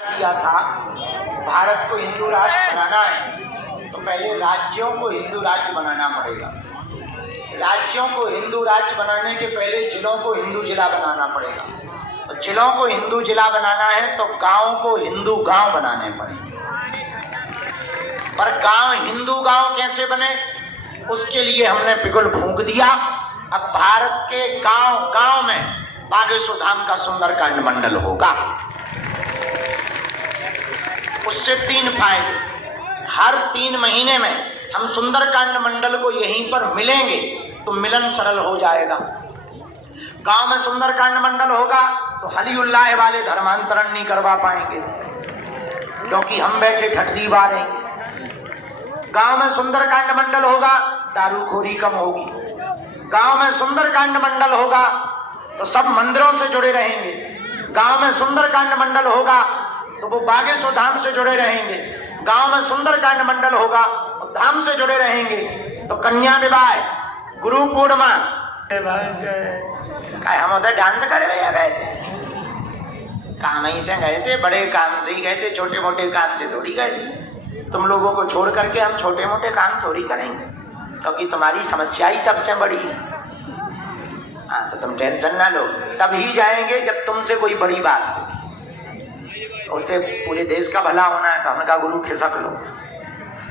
किया था भारत को हिंदू राष्ट्र बनाना है तो पहले राज्यों को हिंदू राज्य बनाना पड़ेगा। राज्यों को हिंदू राज्य बनाने के पहले जिलों को हिंदू जिला बनाना पड़ेगा। तो जिलों को हिंदू जिला बनाना है तो गांव को हिंदू गांव बनाने पड़ेंगे। पर गांव हिंदू गांव कैसे बने, उसके लिए हमने बिगुल फूंक दिया। अब भारत के गांव गांव में बागेश्वर धाम का सुंदरकांड मंडल होगा। उससे 3 फायदे, हर 3 महीने में हम सुंदरकांड मंडल को यहीं पर मिलेंगे तो मिलन सरल हो जाएगा। गांव में सुंदरकांड मंडल होगा तो हली उल्लाह वाले धर्मांतरण नहीं करवा पाएंगे क्योंकि हम बैठे ठटरी बारेंगे। गांव में सुंदरकांड मंडल होगा दारूखोरी कम होगी। गांव में सुंदरकांड मंडल होगा तो सब मंदिरों से जुड़े रहेंगे। गांव में सुंदरकांड मंडल होगा तो वो बागेश्वर धाम से जुड़े रहेंगे। गांव में सुंदरकांड मंडल होगा और धाम से जुड़े रहेंगे। तो कन्या विवाह, गुरु पूर्णिमा, हम उधर डांस कर गए थे, काम ही से गए थे, बड़े काम से ही गए थे, छोटे मोटे काम से थोड़ी गए थे। तुम लोगों को छोड़ करके हम छोटे मोटे काम थोड़ी करेंगे क्योंकि तुम्हारी समस्या ही सबसे बड़ी है। हाँ, तो तुम टेंशन ना लो, तब ही जाएंगे जब तुमसे कोई बड़ी बात हो। उससे पूरे देश का भला होना है तो हमने कहा गुरु खिसक लो,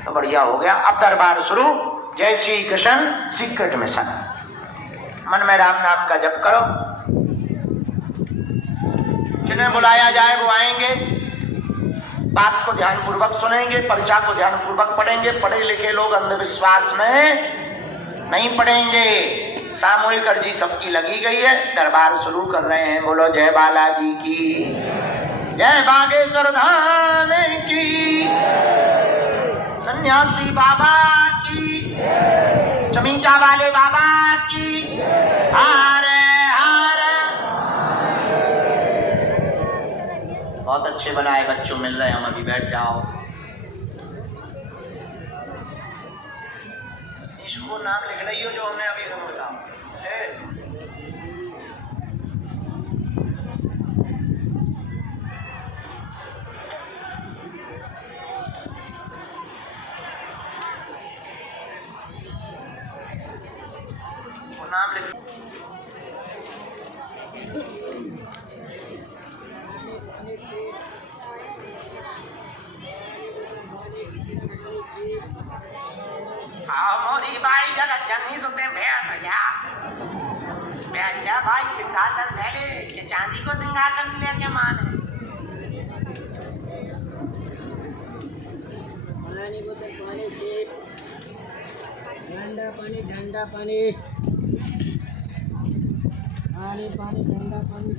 तो बढ़िया हो गया। अब दरबार शुरू। जय श्री कृष्ण सीक्रेट मिशन। मन में राम नाम का जप करो। जिन्हें बुलाया जाए वो आएंगे, बात को ध्यान पूर्वक सुनेंगे, परीक्षा को ध्यान पूर्वक पढ़ेंगे। पढ़े लिखे लोग अंधविश्वास में नहीं पढ़ेंगे। सामूहिक अर्जी सबकी लगी गई है, दरबार शुरू कर रहे हैं। बोलो जय बालाजी की, जय बागेश्वर धाम की, सन्यासी बाबा की, चमीटा वाले बाबा की, हरे हरे। बहुत अच्छे बनाए बच्चों, मिल रहे हैं हम, अभी बैठ जाओ। इसको नाम लिख रही हो जो हमने अभी बताओ। नाम लिख। मोरी बाई जगत जननी सुते बैठ जा भाई, सिंहासन ले ले कि चांदी को सिंहासन लेके माने। ठंडा पानी, ठंडा पानी, पानी पानी, ठंडा पानी।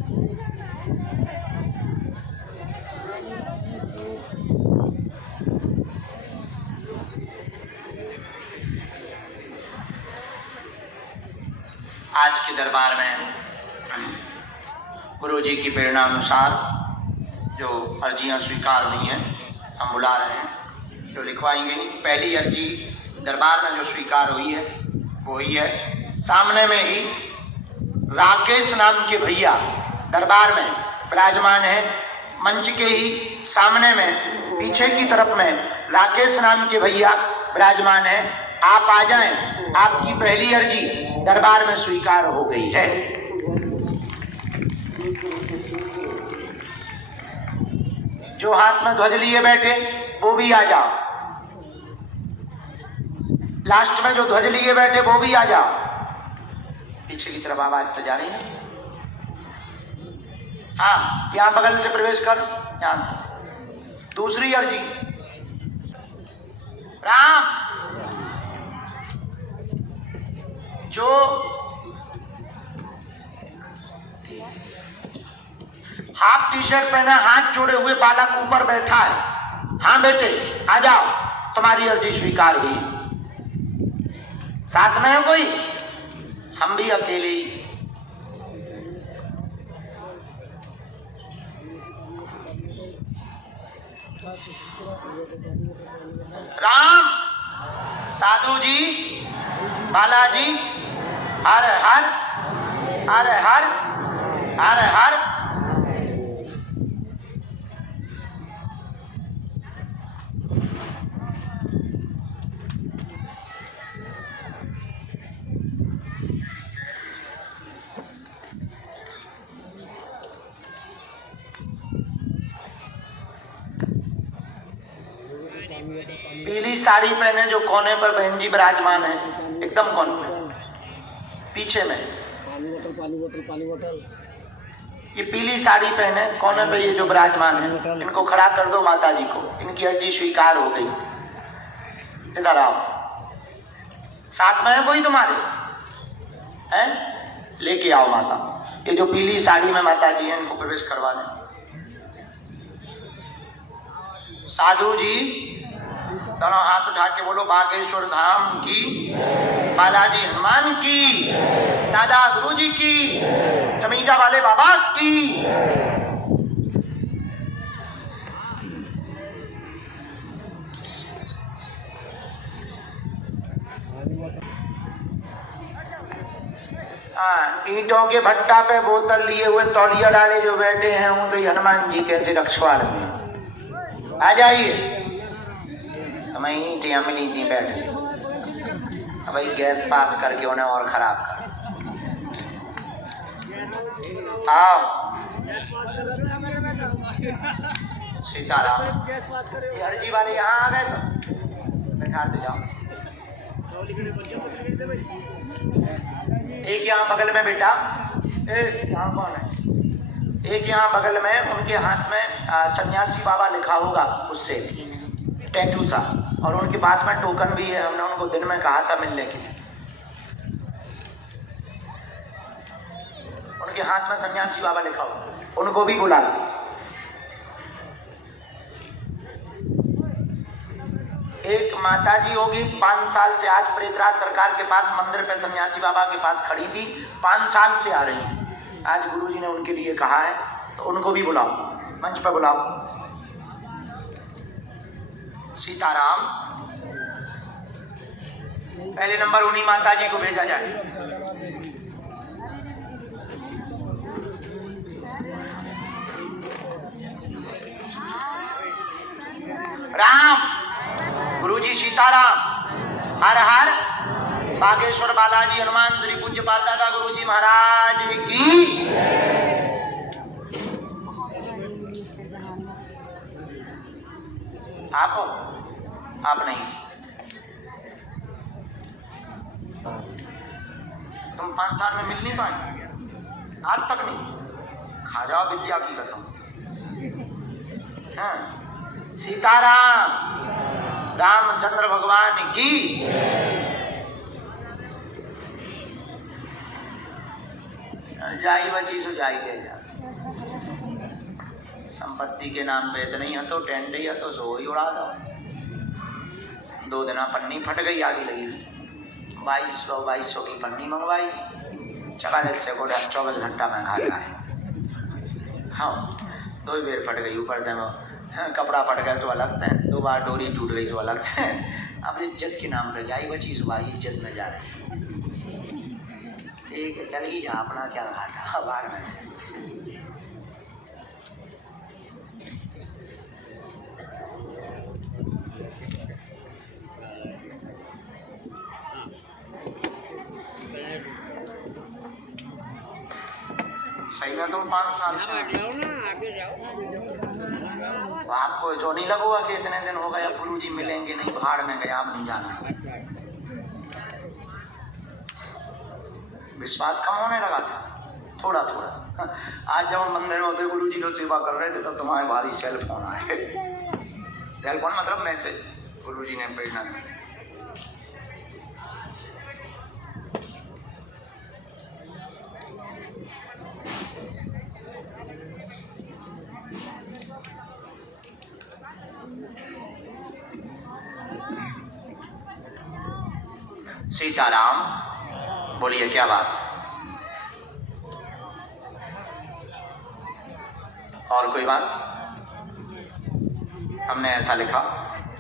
आज के दरबार में गुरु जी की प्रेरणा अनुसार जो अर्जियां स्वीकार हुई हैं हम बुला रहे हैं, जो लिखवाएंगे। पहली अर्जी दरबार में जो स्वीकार हुई है वो ही है। सामने में ही राकेश नाम के भैया दरबार में विराजमान है। मंच के ही सामने में पीछे की तरफ में राकेश नाम के भैया विराजमान है। आप आ जाएं, आपकी पहली अर्जी दरबार में स्वीकार हो गई है। जो हाथ में ध्वज लिए बैठे वो भी आ जाओ। लास्ट में जो ध्वज लिए बैठे वो भी आ जाओ। पीछे की तरफ आवाज तो जा रही है। हाँ, यहां बगल से प्रवेश कर, यहां से। दूसरी अर्जी, राम जो हाफ टी शर्ट पहना, हाथ जोड़े हुए बालक ऊपर बैठा है। हाँ बेटे आ जाओ, तुम्हारी अर्जी स्वीकार हुई। साथ में है कोई? हम भी अकेले ही। राम, साधु जी, बालाजी, हर हर हर हर हर हर। पीली साड़ी पहने जो कोने पर बहन जी विराजमान है, एकदम कोने में पीछे में, पानी बोतल ये पीली साड़ी पहने कोने पे ये जो विराजमान है, इनको खड़ा कर दो माता जी को, इनकी अर्जी स्वीकार हो गई। इधर आओ, साथ में है कोई तुम्हारे? हैं? लेके आओ माता, ये जो पीली साड़ी में माता जी है इनको प्रवेश करवा दें। साधु जी दोनों हाथ उठा के बोलो बागेश्वर धाम की, बालाजी हनुमान की, दादा गुरु जी की, चमीटा वाले बाबा की। ईंटों के भट्टा पे बोतल लिए हुए तौलिया डाले जो बैठे हैं वो तो हनुमान जी कैसे रखवाड़ में। आ जाइए, हमें ईंटियां मिली थी बैठे, अब भाई गैस पास करके उन्हें और खराब कर। आओ सीताराम, हरजी वाले यहाँ आ गए तो बैठा दे जाओ। एक यहाँ बगल में बेटा, यहाँ कौन है? एक यहाँ बगल में, उनके हाथ में सन्यासी बाबा लिखा होगा उससे टैटू सा, और उनके पास में टोकन भी है, हमने उनको दिन में कहा था मिलने के लिए। उनके हाथ में सन्यासी बाबा लिखा होगा, उनको भी बुला लो। एक माता जी होगी 5 साल से आज प्रेतराज सरकार के पास मंदिर पे सन्यासी बाबा के पास खड़ी थी, 5 साल से आ रही है। आज गुरुजी ने उनके लिए कहा है तो उनको भी बुलाओ, मंच पर बुलाओ। सीताराम, पहले नंबर उन्हीं माता जी को भेजा जाए। राम गुरुजी सीताराम, हर हर बागेश्वर बालाजी हनुमान श्री पूज्य पाल दादा गुरुजी महाराज की। आप हो? आप नहीं, तुम 5 साल में मिल नहीं पाए, आज तक नहीं। खा जाओ विद्या की कसम। हाँ, सीताराम, रामचंद्र भगवान की। जाई बची सो जाई दे जा, संपत्ति के नाम पे इतने ही तो टेंट ही तो सो ही उड़ा दो। 2 दिन पन्नी फट गई, आगे लगी 2200 की पन्नी मंगवाई, 44 से 24 घंटा में खा रहा है। हाँ, 2 बेर फट गई, ऊपर से कपड़ा फट गया तो अलग थे, 2 बार डोरी टूट गई तो अलग थे। अब इज्जत के नाम पे जाई बची सुबह इज्जत में जा रही। ठीक है, चल ही जा, अपना क्या घाटा बाहर में। सही में तुम 5 साल आपको जो नहीं लगोगा कि इतने दिन हो गए गुरु जी मिलेंगे नहीं, भाड़ में गया, आप नहीं जाना। विश्वास कम होने लगा था थोड़ा थोड़ा। आज जब मंदिर में होते गुरु जी लोग सेवा कर रहे थे तब तुम्हारे भारी सेल फोन आए। सेल फोन मतलब मैसेज, गुरु जी ने भेजना। सीताराम, बोलिए क्या बात? और कोई बात? हमने ऐसा लिखा,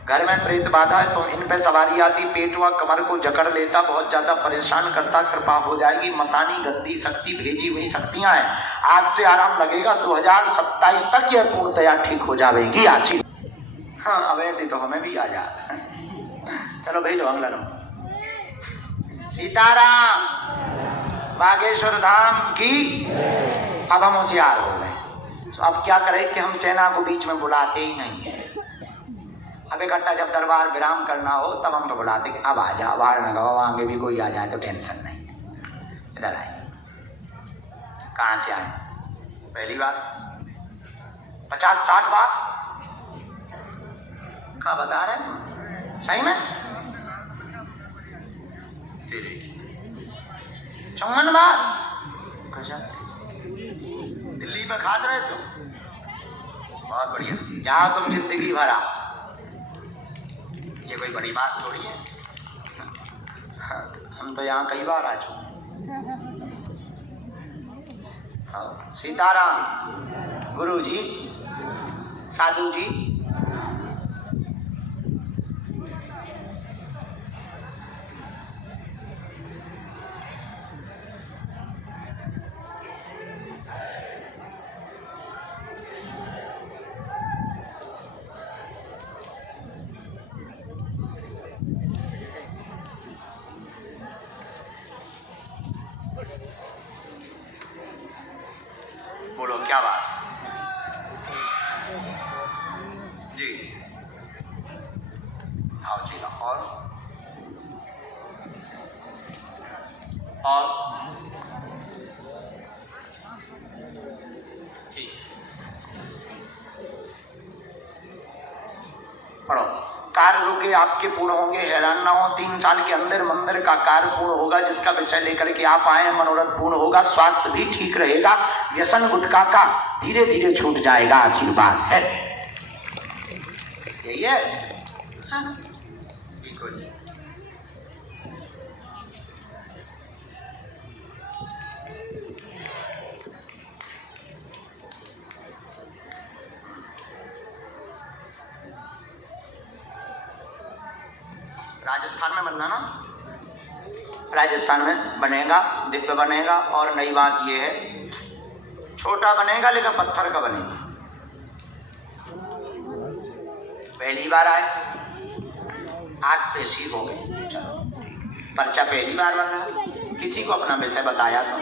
घर में प्रेत बाधा है तो इन पे सवारी आती, पेट व कमर को जकड़ लेता, बहुत ज्यादा परेशान करता, कृपा हो जाएगी। मसानी गंदी शक्ति भेजी हुई शक्तियां हैं, आज से आराम लगेगा, 2027 तक यह पूर्णतया ठीक हो जाएगी। आशीष। हाँ, अब ऐसे तो हमें भी आ जाता। चलो भेजो अगला नंबर। सीताराम, बागेश्वर धाम की। अब हम होशियार हो गए, तो अब क्या करें कि हम सेना को बीच में बुलाते ही नहीं है। तब इकट्ठा जब दरबार विराम करना हो तब हम तो बुलाते कि अब आ जाओ, बाहर में गवा आगे भी कोई आ जाए तो टेंशन नहीं है, इधर आए। कहाँ से आए? पहली बार 50-60 बार क्या बता रहे हैं? सही में 54 बार। अच्छा, दिल्ली में खाते रहे तो बहुत बढ़िया। जाओ तुम जिंदगी भरा, ये कोई बड़ी बात थोड़ी है। हम तो यहाँ कई बार आ चुके। सीताराम। गुरु जी, साधु जी, बोलो क्या बात जी? आओ जी। और ठीक, पढ़ो। कार्य रुके आपके पूर्ण होंगे, हैरान ना हो। 3 साल के अंदर मंदिर का कार्य पूर्ण होगा, जिसका विषय लेकर के आप आए, मनोरथ पूर्ण होगा, स्वास्थ्य भी ठीक रहेगा, व्यसन गुटखा का धीरे धीरे छूट जाएगा। आशीर्वाद है, यही है। हाँ। राजस्थान में बनना ना, राजस्थान में बनेगा, दिव्य बनेगा। और नई बात यह है, छोटा बनेगा लेकिन पत्थर का बनेगा। पहली बार आए, 8 पेशी हो गए, चलो पर्चा पहली बार बन रहा है। किसी को अपना विषय बताया तो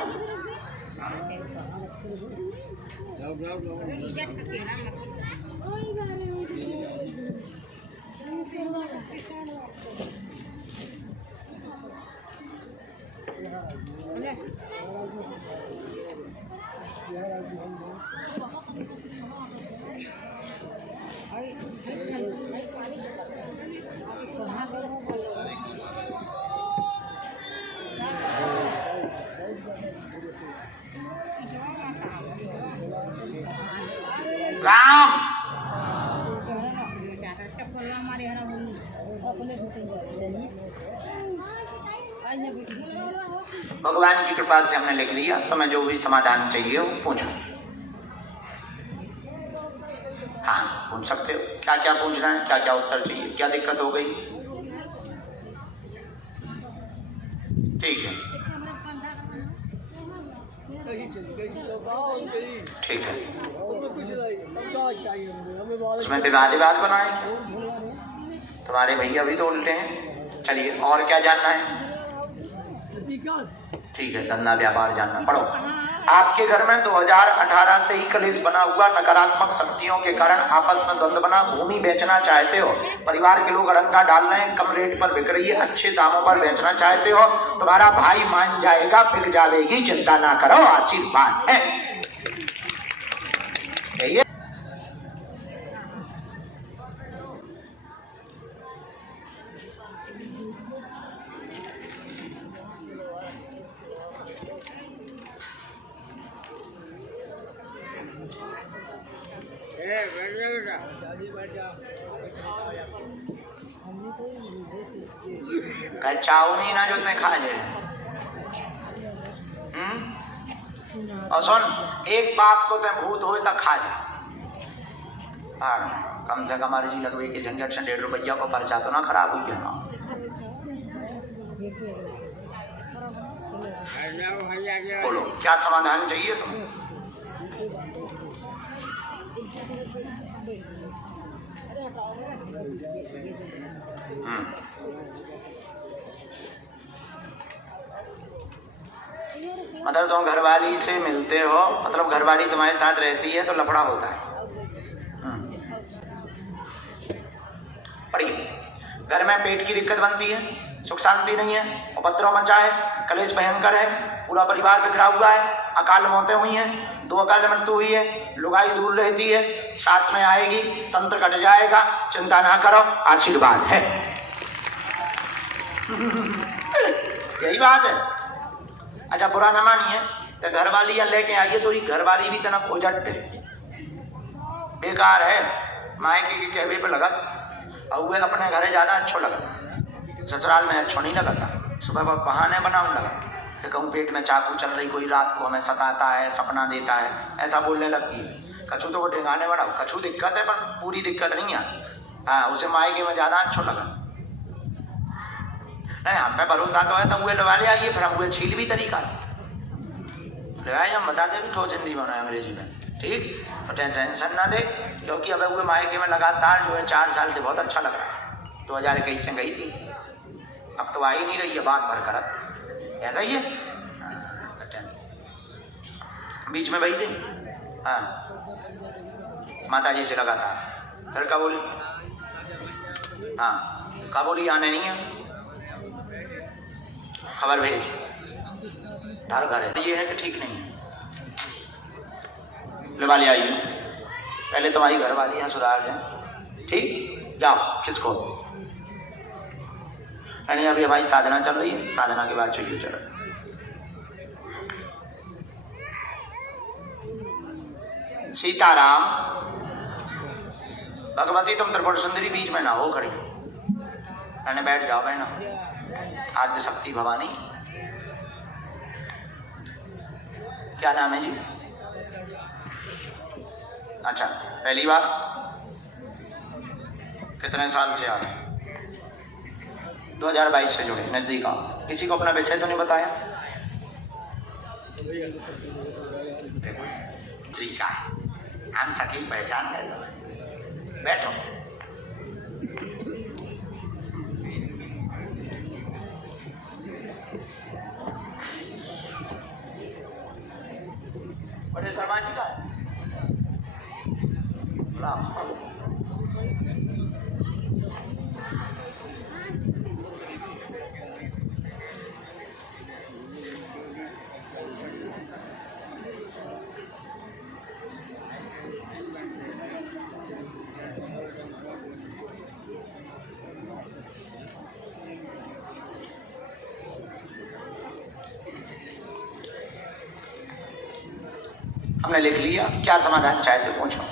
राम भगवान की कृपा से हमने लिख लिया। तो मैं जो भी समाधान चाहिए वो पूछो। हाँ पूछ सकते हो, क्या क्या पूछना है, क्या क्या उत्तर चाहिए, क्या दिक्कत हो गई। ठीक है, ठीक है। उसमें विवाद बनाए क्या? तुम्हारे भैया भी तो उल्टे हैं। चलिए, और क्या जानना है? ठीक है, धंधा व्यापार जानना। पढ़ो। आपके घर में 2018 से ही कलेश बना हुआ, नकारात्मक शक्तियों के कारण आपस में द्वंद्व बना। भूमि बेचना चाहते हो, परिवार के लोग अड़ंगा डाल रहे हैं, कम रेट पर बिक रही है, अच्छे दामों पर बेचना चाहते हो, तुम्हारा भाई मान जाएगा, बिक जाएगी, चिंता ना करो, आशीर्वाद है। यही चाउमीन ना जो ते खा जाए। और सुन, एक बाप को ते भूत हो तक खा जा। कम से कम अर्जी लगवे के झंझट से 1.5 रुपया को पर्चा तो ना खराब हुई ना। बोलो क्या समाधान चाहिए तुम्हें? मतलब तुम घरवाली से मिलते हो, मतलब घरवाली तुम्हारे साथ रहती है तो लफड़ा होता है। पढ़िए, घर में पेट की दिक्कत बनती है, सुख शांति नहीं है, उपद्रव मचा है, कलेश भयंकर है, पूरा परिवार बिखरा हुआ है, अकाल मौतें हुई हैं, 2 अकाल मृत्यु हुई है, लुगाई दूर रहती है, साथ में आएगी, तंत्र कट जाएगा, चिंता ना करो, आशीर्वाद है। यही बात है। अच्छा बुरा न मानिए तो घर वाली या लेके आइए तो घर वाली भी तना खोजट बेकार है, मायके के कहवे पे लगा और वे अपने घरे ज्यादा अच्छा लगा, ससुराल में अच्छा नहीं लगता। सुबह पर बहाने बनाऊं लगा कि कहूँ पेट में चाकू चल रही, कोई रात को हमें सताता है, सपना देता है, ऐसा बोलने लगती है। कछू तो वो ठिकाने बढ़ाओ, कछू दिक्कत है पर पूरी दिक्कत नहीं है। हाँ उसे मायके में ज्यादा अच्छा लगा। नहीं हम पे भरोसा तो है तो वे लगा ले आइए, फिर हम वे छील भी तरीका से लगाए, हम बता दें ठोस हिंदी में अंग्रेजी में, ठीक। तो टेंशन ना ले, क्योंकि अब हुए मायके में लगातार जो है 4 साल से बहुत अच्छा लग रहा है। 2021 से गई थी, अब तो आ ही नहीं रही है, बात भर कर ऐसा ही है। बीच में वही थी, हाँ माता जी से लगातार, फिर क्या बोली, हाँ क्या बोली, आने नहीं है, खबर भेज तार घर है, ये है कि ठीक नहीं है, वाली आइए, पहले तुम्हारी घर वाली है सुधार जाए, ठीक, जाओ किसको नहीं। अभी हमारी साधना चल रही है, साधना के बाद चाहिए चलो। सीताराम, भगवती तुम त्रिपुर सुंदरी बीच में ना हो खड़ी, मैंने बैठ जाओ बहना, आद्य शक्ति भवानी। क्या नाम है जी? अच्छा पहली बार, कितने साल से आ रहे? 2022 से जुड़े, नजदीक आओ। किसी को अपना विषय तो नहीं बताया? ठीक है, हम सखी पहचान गए, बैठो। बड़े शर्मा जी का है? हमने लिख लिया, क्या समाधान चाहे तो पूछो।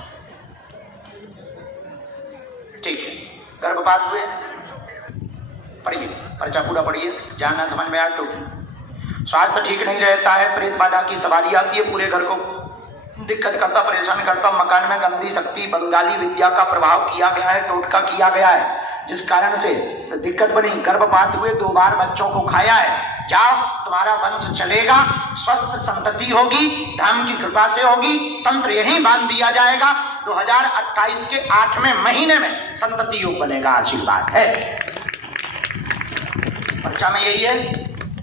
ठीक है, गर्भपात हुए, पढ़िए पर्चा पूरा पढ़िए, जानना समझ में आया। टोकी स्वास्थ्य ठीक नहीं रहता है, प्रेत बाधा की सवारी आती है, पूरे घर को दिक्कत करता, परेशान करता, मकान में गंदी शक्ति बंगाली विद्या का प्रभाव किया गया है, टोटका किया गया है, जिस कारण से दिक्कत बनी। गर्भपात हुए, 2 बार बच्चों को खाया है, जाओ तुम्हारा वंश चलेगा, स्वस्थ संतति होगी, धाम की कृपा से होगी, तंत्र यहीं बांध दिया जाएगा, 2028 के 8वें महीने में संतति योग बनेगा, आशीर्वाद है। पर्चा में यही है,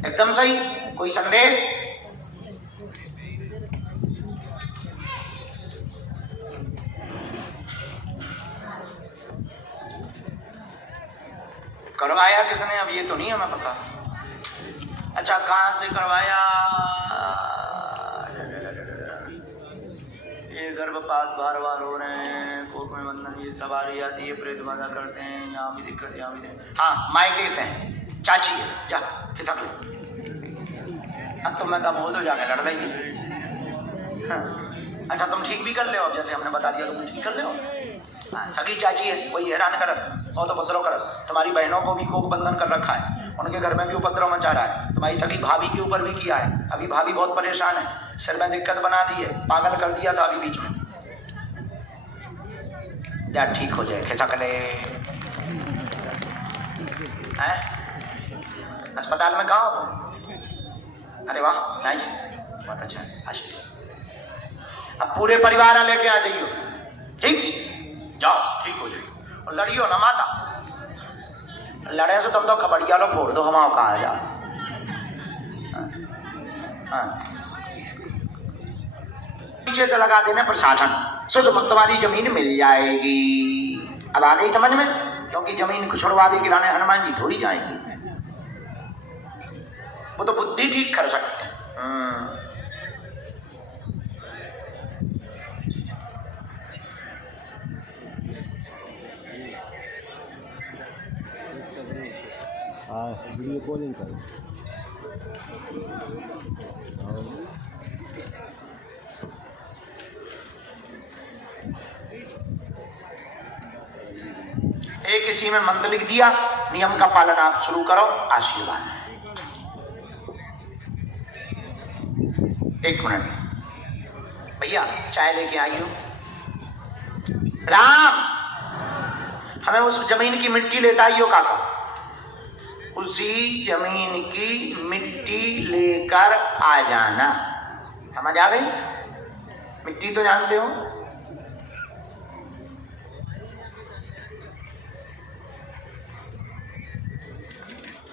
एकदम सही, कोई संदेह? करवाया किसने? अब ये तो नहीं हमें पता। अच्छा कहाँ से करवाया? ये गर्भपात बार बार हो रहे हैं, कोख में बंधन, ये सवारी आती है, प्रेत बाधा करते हैं, यहाँ भी दिक्कत, यहाँ भी दिक्कत। हाँ मायके से चाची है, जा खिसक लो। अब तो मैं कब हो तो जाके लड़ रही है। हाँ। अच्छा तुम ठीक भी कर ले, अब जैसे हमने बता दिया तुम ठीक कर ले। हाँ, सगी चाची है, कोई हैरान करत और तो उपद्रव करत, तुम्हारी बहनों को भी कोख बंधन कर रखा है, उनके घर में भी उपद्रव मचा रहा है, तुम्हारी सगी भाभी के ऊपर भी किया है, अभी भाभी बहुत परेशान है, सिर में दिक्कत बना दी है, पागल कर दिया था अभी बीच में। या ठीक हो जाए, खिसक ले। अस्पताल में कहाँ हो? अरे वाह नाइस, बहुत अच्छा, अब पूरे परिवार लेके आ जाइयो, ठीक, जाओ ठीक हो जाएगी। और लड़ियो ना माता, लड़े से तुम तो खबड़िया लो फोड़ दो, हमाओ कहा जा। पीछे से लगा देने प्रशासन, शुद्ध तुम्हारी जमीन मिल जाएगी। अब आ गई समझ में? क्योंकि जमीन को छुड़वा भी गिराने हनुमान जी थोड़ी जाएंगे, वो तो बुद्धि ठीक कर सकते हैं। वीडियो कॉलिंग कर। एक इसी में मंत्र लिख दिया, नियम का पालन आप शुरू करो, आशीर्वाद। एक मिनट भैया, चाय लेके आई हो। राम, हमें उस जमीन की मिट्टी लेता आई हो काका, उसी जमीन की मिट्टी लेकर आ जाना। समझ आ गई? मिट्टी तो जानते हो।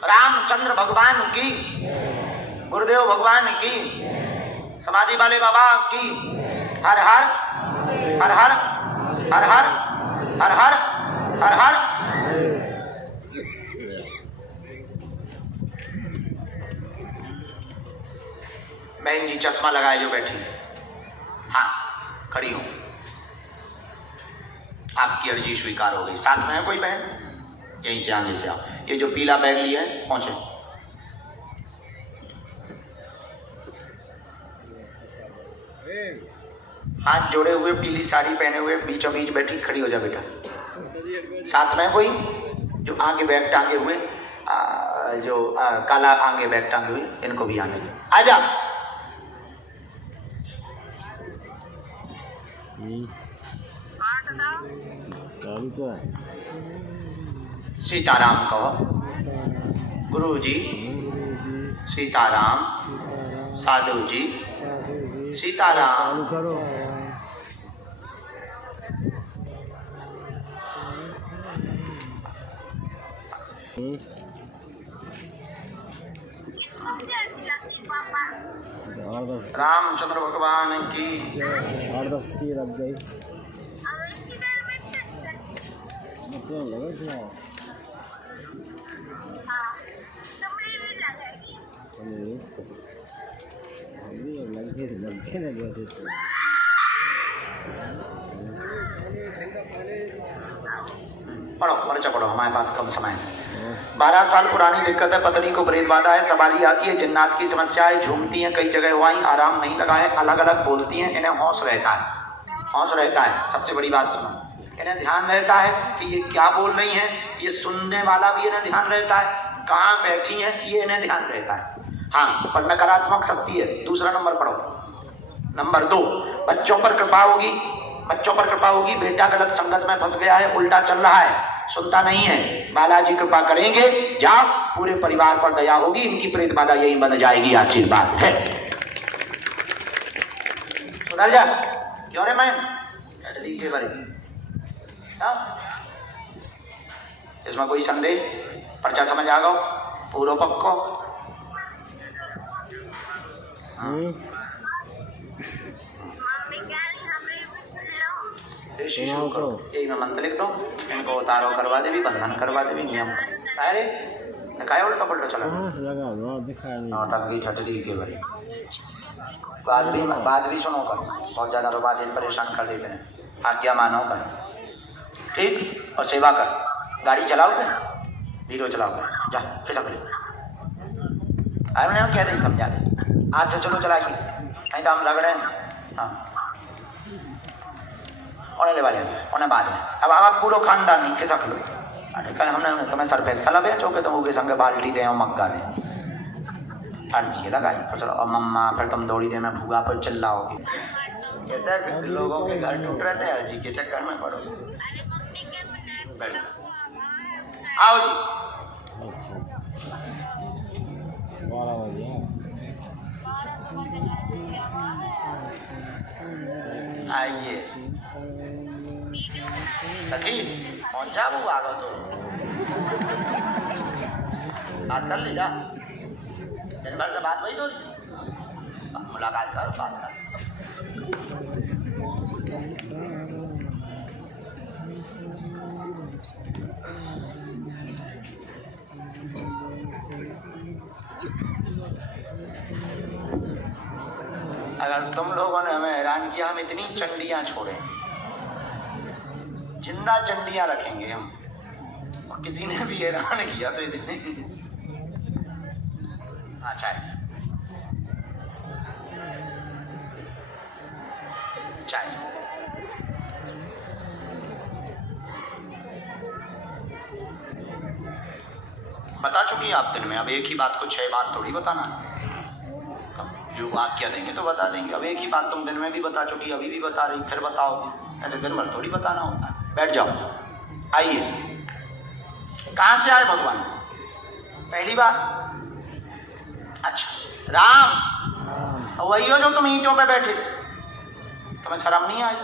रामचंद्र भगवान की, गुरुदेव भगवान की, समाधि वाले बाबा की, हर हर हर हर हर हर हर हर हर हर। बहन जी चश्मा लगाए जो बैठी, हाँ खड़ी हूं, आपकी अर्जी स्वीकार हो गई। साथ में है कोई बहन? यहीं से आगे से आओ। ये जो पीला बैग लिया है पहुंचे। हाथ जोड़े हुए, पीली साड़ी पहने हुए, बीचों बीच बैठी, खड़ी हो जा बेटा। साथ में कोई जो आगे बैग टांगे हुए, जो काला आगे बैग टांगे हुए, इनको भी आने दो। आजा। सीताराम कहो। गुरु जी सीताराम, साधु जी सीताराम। रामचंद्र भगवान की। 8-10 की लग गई। पढ़ो, पर्चा पढ़ो, हमारे पास कम समय है। 12 साल पुरानी दिक्कत है, पत्नी को प्रेत बाधा है, सवारी आती है, जिन्नात की समस्या है, झूमती हैं, कई जगह हुई, आराम नहीं लगा है, अलग अलग बोलती हैं, इन्हें हौस रहता है, हौस रहता है। सबसे बड़ी बात सुनो, इन्हें ध्यान रहता है कि ये क्या बोल रही हैं, ये सुनने वाला भी इन्हें ध्यान रहता है, कहाँ बैठी हैं ये इन्हें ध्यान रहता है। हाँ, पर नकारात्मक शक्ति है। दूसरा नंबर पढ़ो। नंबर 2, बच्चों पर कृपा होगी, बच्चों पर कृपा होगी। बेटा गलत संगत में फंस गया है, उल्टा चल रहा है, सुनता नहीं है, बालाजी कृपा करेंगे, जाओ, पूरे परिवार पर दया होगी, इनकी प्रेत बाधा यही बन जाएगी, आशीर्वाद है। सुधर जा, क्यों रे मैं के बारे इसमें कोई संदेह? पर्चा समझ आ गो? पूरो पक्को? यही मैं मंत्र लिख दो, इनको उतारो करवा दे भी, बंधन करवा दे भी, नियम अरे दिखाया उल्टा पलटा चला टंगी छटरी के बारे। बात भी सुनो कर, बहुत ज़्यादा तो बात परेशान कर देते हैं। आज्ञा मानो कर, ठीक, और सेवा कर। गाड़ी चलाओगे, धीरे चलाओगे, जा खिसक ले। अरे मैंने क्या दे समझा दे, आज से चलो चलाइए, नहीं तो हम लग रहे हैं। हाँ, होने वाले उन्हें बाद में। अब आप पूरा खानदान नहीं खिसक लो। अरे कल हमने तुम्हें सर पे सला बेचो के तुम उनके संग बाल्टी दे और मग्गा दे, अर्जी लगाई चलो। और मम्मा फिर तुम दौड़ी देना भूगा पर चिल्लाओगे। ऐसे लोगों के घर टूट रहे थे, अर्जी के चक्कर में पड़ो। आओ जी, आइए सखी, पहुंचा वो आ गो तो बात कर ली जा। दिन भर से बात वही तो मुलाकात कर, बात कर। तुम लोगों ने हमें हैरान किया, हम इतनी चंडियां छोड़े, जिंदा चंडियां रखेंगे हम। और किसी ने भी हैरान किया तो इतने। चाय चाय बता चुकी आप दिन में। अब एक ही बात को 6 बार थोड़ी बताना। जो वाक्य देंगे तो बता देंगे। अब एक ही बात तुम दिन में भी बता चुकी, अभी भी बता रही, फिर बताओगी। ऐसे दिन भर थोड़ी बताना होता है। बैठ जाओ, आइए। कहां से आए भगवान? पहली बार? अच्छा, राम वही हो जो तुम ईंटों पे बैठे थे, तुम्हें शर्म नहीं आई?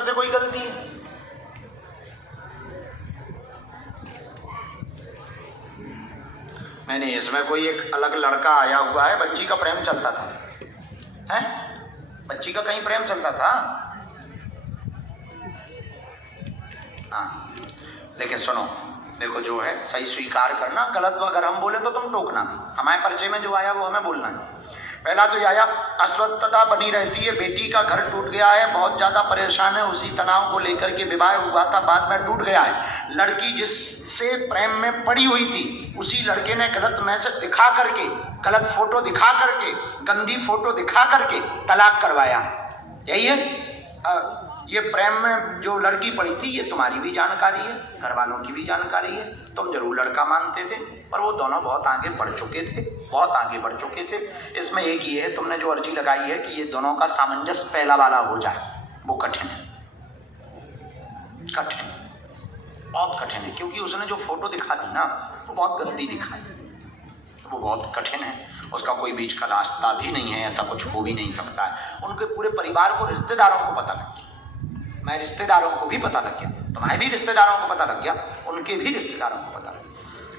से कोई गलती है? नहीं, इसमें कोई एक अलग लड़का आया हुआ है। बच्ची का प्रेम चलता था, हैं? बच्ची का कहीं प्रेम चलता था? हाँ, लेकिन सुनो, देखो जो है सही स्वीकार करना, गलत अगर हम बोले तो तुम टोकना। हमारे परिचय में जो आया वो हमें बोलना है। पहला तो आया, अस्वस्थता बनी रहती है, बेटी का घर टूट गया है, बहुत ज्यादा परेशान है, उसी तनाव को लेकर के विवाह हुआ था, बाद में टूट गया है। लड़की जिससे प्रेम में पड़ी हुई थी, उसी लड़के ने गलत मैसेज दिखा करके, गलत फोटो दिखा करके, गंदी फोटो दिखा करके तलाक करवाया। यही है। ये प्रेम में जो लड़की पड़ी थी, ये तुम्हारी भी जानकारी है, घर वालों की भी जानकारी है। तुम जरूर लड़का मानते थे, पर वो दोनों बहुत आगे बढ़ चुके थे, बहुत आगे बढ़ चुके थे। इसमें एक ही है, तुमने जो अर्जी लगाई है कि ये दोनों का सामंजस्य पहला वाला हो जाए, वो कठिन है, कठिन, बहुत कठिन है। क्योंकि उसने जो फोटो दिखा दी ना, वो बहुत गंदी दिखाई, वो बहुत कठिन है। उसका कोई बीच का रास्ता भी नहीं है, ऐसा कुछ हो भी नहीं सकता है। उनके पूरे परिवार को, रिश्तेदारों को पता लग गया। मैं रिश्तेदारों को भी पता लग गया, तुम्हारे भी रिश्तेदारों को पता लग गया, उनके भी रिश्तेदारों को पता लग गया।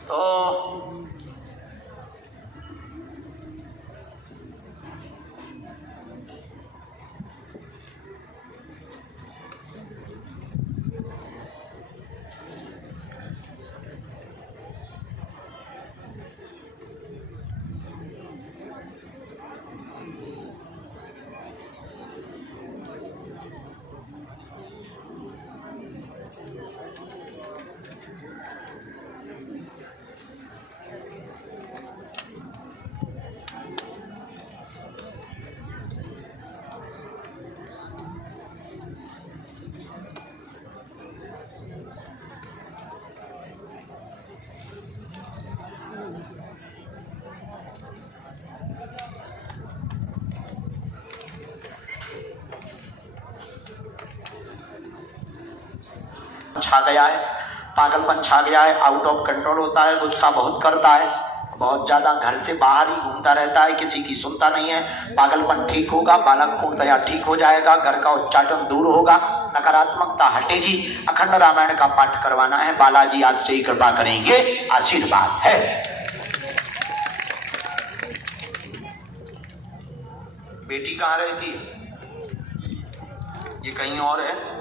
तो छा गया है, पागलपन छा गया है, आउट ऑफ कंट्रोल होता है, गुस्सा बहुत करता है, बहुत ज्यादा घर से बाहर ही घूमता रहता है, किसी की सुनता नहीं है। पागलपन ठीक होगा, बालक पूर्णतया ठीक हो जाएगा, घर का उच्चाटन दूर होगा, नकारात्मकता हटेगी। अखंड रामायण का पाठ करवाना है, बालाजी आज से ही कृपा करेंगे, आशीर्वाद है। बेटी कहाँ रहती है? ये कहीं और है?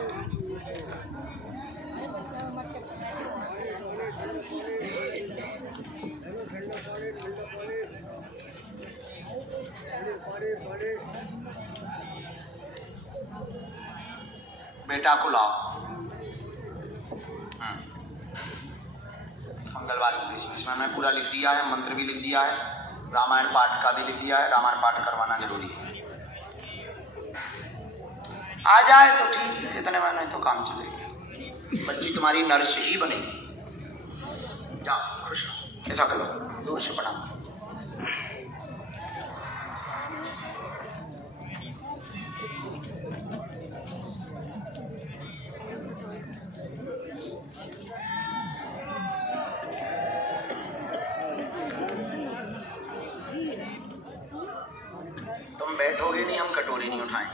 बेटा को लाओ। मंगलवार इसमें मैं पूरा लिख दिया है, मंत्र भी लिख दिया है, रामायण पाठ का भी लिख दिया है। रामायण पाठ करवाना जरूरी है। आ जाए तो ठीक है, इतने में नहीं तो काम चलेगा। बच्ची तुम्हारी नर्स ही बनेगी। जाओ खुश, ऐसा करो, दूर से पढ़ा। उंगली नहीं उठाएं।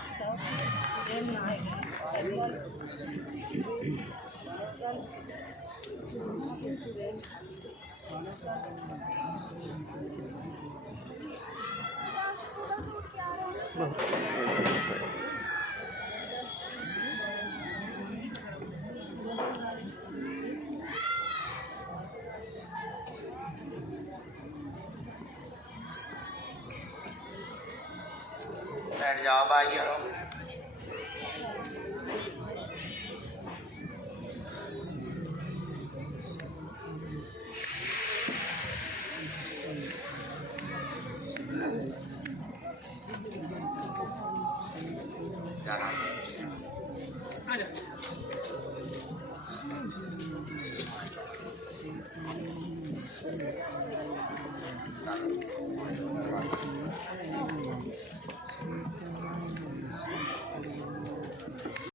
बैठ जाओ भाई यारो। जाना